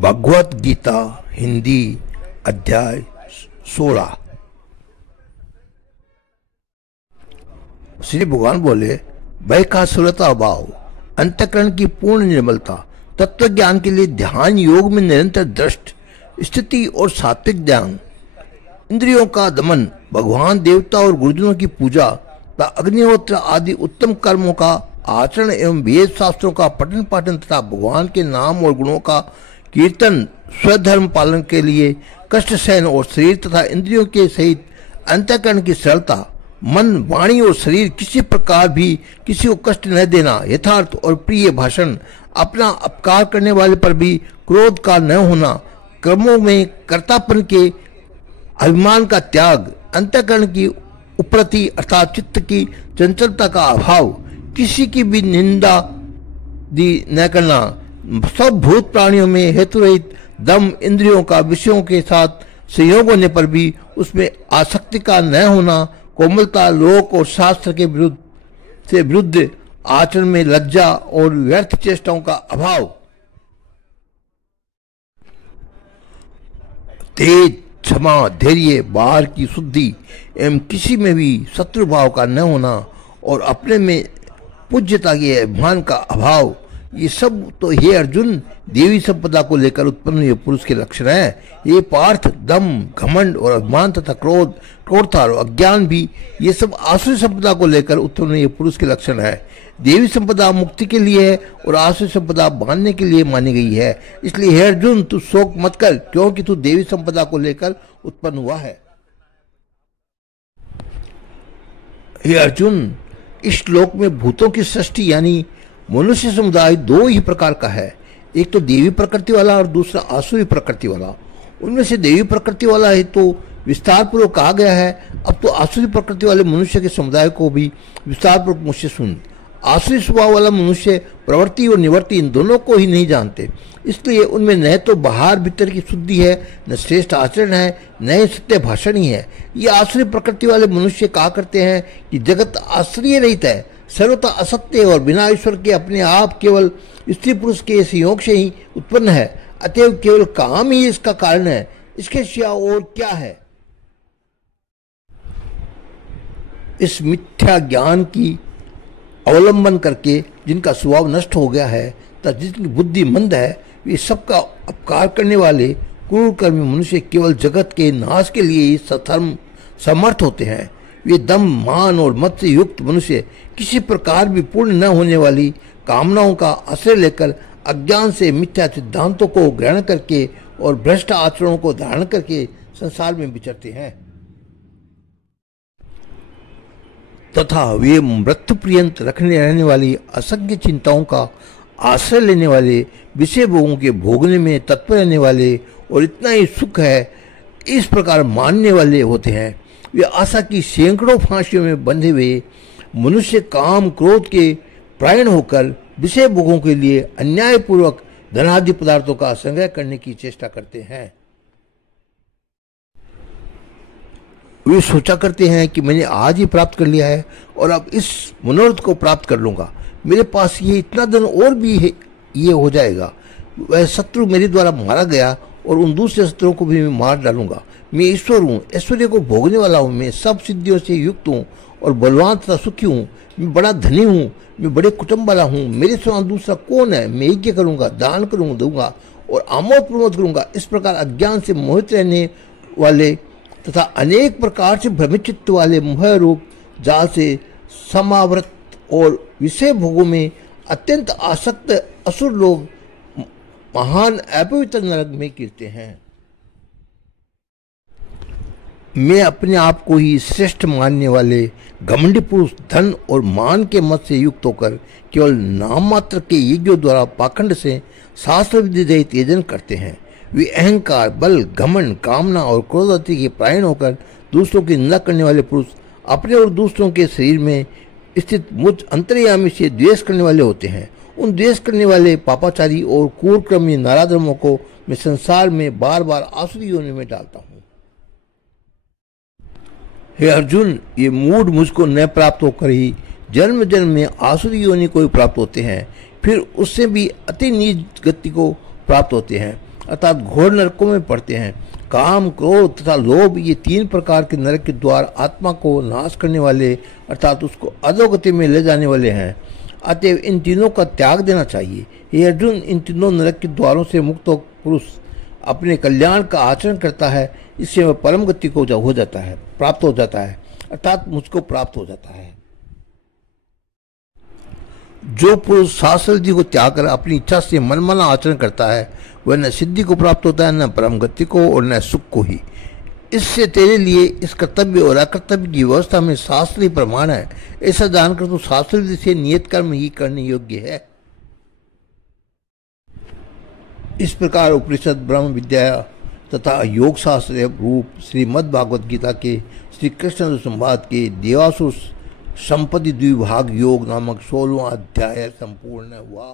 भगवत गीता हिंदी अध्याय 16। श्री भगवान बोले, भय का सुलता अभाव, अंतःकरण की पूर्ण निर्मलता, तत्व ज्ञान के लिए ध्यान योग में निरंतर दृष्ट स्थिति और सात्विक ध्यान, इंद्रियों का दमन, भगवान देवता और गुरुजनों की पूजा तथा अग्निहोत्र आदि उत्तम कर्मों का आचरण एवं वेद शास्त्रों का पठन पाठन तथा भगवान के नाम और गुणों का कीर्तन, स्वधर्म पालन के लिए कष्ट सहन और शरीर तथा इंद्रियों के सहित अंतःकरण की सरलता, मन वाणी और शरीर किसी प्रकार भी किसी को कष्ट न देना, यथार्थ और प्रिय भाषण, अपना अपकार करने वाले पर भी क्रोध का न होना, कर्मों में कर्तापन के अभिमान का त्याग, अंतःकरण की उपरति अर्थात चित्त की चंचलता का अभाव, किसी की भी निंदा न करना, सब भूत प्राणियों में हेतु रहित दम, इंद्रियों का विषयों के साथ संयोग होने पर भी उसमें आसक्ति का न होना, कोमलता, लोक और शास्त्र के विरुद्ध आचरण में लज्जा और व्यर्थ चेष्टाओं का अभाव, तेज, क्षमा, धैर्य, बाहर की शुद्धि एवं किसी में भी शत्रु भाव का न होना और अपने में पूज्यता के अभिमान का अभाव, ये सब तो हे अर्जुन देवी संपदा को लेकर उत्पन्न हुए पुरुष के लक्षण है। ये पार्थ, दम, घमंड और अभिमान तथा क्रोधता और अज्ञान भी ये सब आसुरी संपदा को लेकर उत्पन्न हुए पुरुष के लक्षण है। देवी संपदा मुक्ति के लिए है और आसुरी संपदा बांधने के लिए मानी गई है। इसलिए हे अर्जुन तू शोक मत कर, क्योंकि तू देवी संपदा को लेकर उत्पन्न हुआ है। हे अर्जुन, इस श्लोक में भूतों की सृष्टि यानी मनुष्य समुदाय दो ही प्रकार का है, एक तो देवी प्रकृति वाला और दूसरा आसुरी प्रकृति वाला। उनमें से देवी प्रकृति वाला है तो विस्तार पूर्वक कहा गया है। अब तो आसुरी प्रकृति वाले मनुष्य के समुदाय को भी विस्तार पूर्वक मुझसे सुन। आसुरी स्वभाव वाला मनुष्य प्रवृत्ति और निवृत्ति इन दोनों को ही नहीं जानते, इसलिए उनमें न तो बाहर भीतर की शुद्धि है, न श्रेष्ठ आचरण है, न ही सत्य भाषण ही है। ये आसुरी प्रकृति वाले मनुष्य कहा करते हैं कि जगत आश्रय रहित है, सर्वथा असत्य और बिना ईश्वर के अपने आप केवल स्त्री पुरुष के संयोग से ही उत्पन्न है, अतएव केवल काम ही इसका कारण है, इसके सिवा और क्या है। इस मिथ्या ज्ञान की अवलंबन करके जिनका स्वभाव नष्ट हो गया है तथा जिनकी बुद्धि मंद है, वे सबका अपकार करने वाले क्रूर कर्मी मनुष्य केवल जगत के नाश के लिए ही सधर्म समर्थ होते हैं। वे दम, मान और मत से युक्त मनुष्य किसी प्रकार भी पूर्ण न होने वाली कामनाओं का आश्रय लेकर अज्ञान से मिथ्या सिद्धांतों को ग्रहण करके और भ्रष्ट आचरणों को धारण करके संसार में विचरते हैं तथा वे मृत्यु पर्यंत रहने वाली असंख्य चिंताओं का आश्रय लेने वाले, विषय भोगों के भोगने में तत्पर रहने वाले और इतना ही सुख है इस प्रकार मानने वाले होते हैं। वे आशा की सैकड़ों फांसियों में बंधे हुए मनुष्य काम क्रोध के प्रायण होकर विषय भोगों के लिए अन्यायपूर्वक धनादि पदार्थों का संग्रह करने की चेष्टा करते हैं। वे सोचा करते हैं कि मैंने आज ही प्राप्त कर लिया है और अब इस मनोरथ को प्राप्त कर लूंगा, मेरे पास ये इतना धन और भी है, ये हो जाएगा, वह शत्रु मेरे द्वारा मारा गया और उन दूसरे शत्रुओं को भी मैं मार डालूंगा। मैं ईश्वर हूँ, ऐश्वर्य को भोगने वाला हूँ, मैं सब सिद्धियों से युक्त हूँ और बलवान तथा सुखी हूँ, मैं बड़ा धनी हूँ, मैं बड़े कुटुंब वाला हूँ, मेरे समान दूसरा कौन है। मैं यज्ञ करूँगा, दान करूँगा, दूंगा और आमोद प्रमोद करूँगा। इस प्रकार अज्ञान से मोहित रहने वाले तथा अनेक प्रकार से भ्रमित चित्त वाले मोह रूप जाल से समावृत और विषय भोगों में अत्यंत आसक्त असुर लोग महान अपवित्र नरक में गिरते हैं। मैं अपने आप को ही श्रेष्ठ मानने वाले घमंडी पुरुष धन और मान के मत से युक्त होकर केवल नाम मात्र के यज्ञों द्वारा पाखंड से शास्त्र विधि रहित यजन करते हैं। वे अहंकार, बल, घमंड, कामना और क्रोध आदि के प्रायण होकर दूसरों की निंदा करने वाले पुरुष अपने और दूसरों के शरीर में स्थित मुझ अंतर्यामी से द्वेष करने वाले होते हैं। उन द्वेष करने वाले पापाचारी और क्रूरक्रमी नाराधर्मों को मैं संसार में बार बार आसुरी योनि में डालता हूँ। हे अर्जुन, ये मूढ़ मुझको न प्राप्त होकर ही जन्म जन्म में आसुरी योनि को ही प्राप्त होते हैं, फिर उससे भी अति नीच गति को प्राप्त होते हैं। अर्थात घोर नरकों में पड़ते हैं। काम, क्रोध तथा लोभ, ये 3 प्रकार के नरक के द्वार आत्मा को नाश करने वाले अर्थात उसको अधोगति में ले जाने वाले हैं। अतएव इन तीनों का त्याग देना चाहिए। ये अर्जुन, इन तीनों नरक के द्वारों से मुक्त पुरुष अपने कल्याण का आचरण करता है, इससे वह परम गति को हो जाता है, प्राप्त हो जाता है, अर्थात मुझको प्राप्त हो जाता है। जो पुरुष शास्त्र विधि को त्याग कर अपनी इच्छा से मनमाना आचरण करता है, वह न सिद्धि को प्राप्त होता है, न परम गति को, और न सुख को ही। इससे तेरे लिए इस कर्तव्य और अकर्तव्य की व्यवस्था में शास्त्रीय प्रमाण है। ऐसा जानकर तो शास्त्र विधि से नियत कर्म ही करने योग्य है। इस प्रकार उपनिषद, ब्रह्म विद्या तथा योग शास्त्र रूप श्रीमद् भागवत गीता के श्री कृष्ण संवाद के देवासुर संपत्ति द्विभाग योग नामक 16वां अध्याय संपूर्ण हुआ।